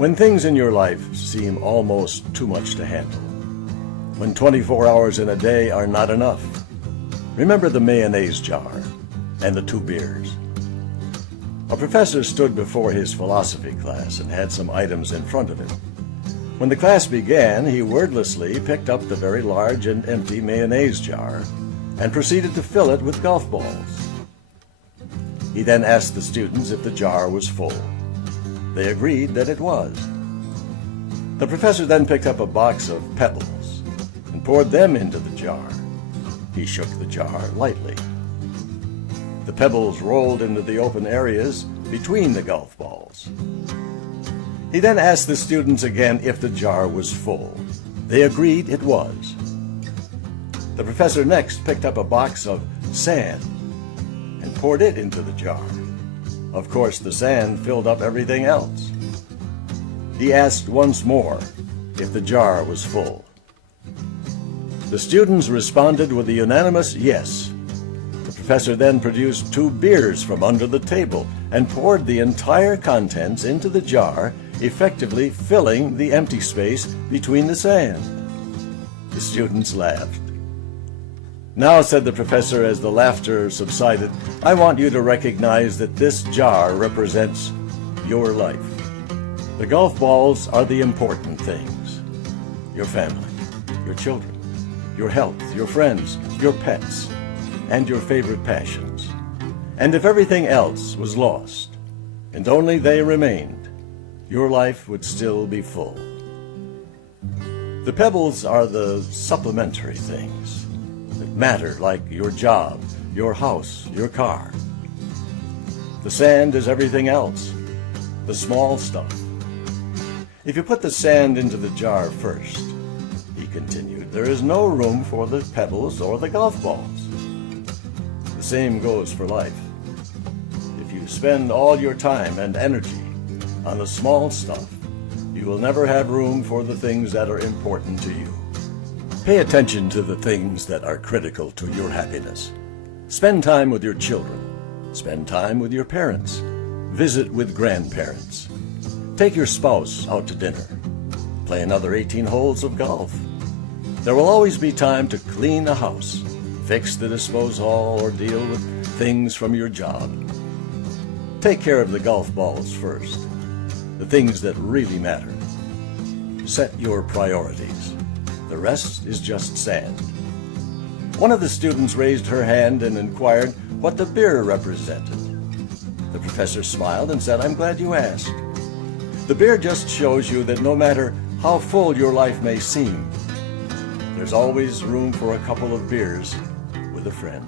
When things in your life seem almost too much to handle, when 24 hours in a day are not enough, remember the mayonnaise jar and the 2 beers. A professor stood before his philosophy class and had some items in front of him. When the class began, he wordlessly picked up the very large and empty mayonnaise jar and proceeded to fill it with golf balls. He then asked the students if the jar was full. They agreed that it was. The professor then picked up a box of pebbles and poured them into the jar. He shook the jar lightly. The pebbles rolled into the open areas between the golf balls. He then asked the students again if the jar was full. They agreed it was. The professor next picked up a box of sand and poured it into the jar. Of course, the sand filled up everything else. He asked once more if the jar was full. The students responded with a unanimous yes. The professor then produced 2 beers from under the table and poured the entire contents into the jar, effectively filling the empty space between the sand. The students laughed. "Now," said the professor as the laughter subsided, "I want you to recognize that this jar represents your life. The golf balls are the important things. Your family, your children, your health, your friends, your pets, and your favorite passions. And if everything else was lost, and only they remained, your life would still be full. The pebbles are the supplementary things that matter, like your job, your house, your car. The sand is everything else, the small stuff. If you put the sand into the jar first," he continued, "there is no room for the pebbles or the golf balls. The same goes for life. If you spend all your time and energy on the small stuff, you will never have room for the things that are important to you. Pay attention to the things that are critical to your happiness. Spend time with your children. Spend time with your parents. Visit with grandparents. Take your spouse out to dinner. Play another 18 holes of golf. There will always be time to clean the house, fix the disposal, or deal with things from your job. Take care of the golf balls first, the things that really matter. Set your priorities. The rest is just sand." One of the students raised her hand and inquired what the beer represented. The professor smiled and said, "I'm glad you asked. The beer just shows you that no matter how full your life may seem, there's always room for a couple of beers with a friend."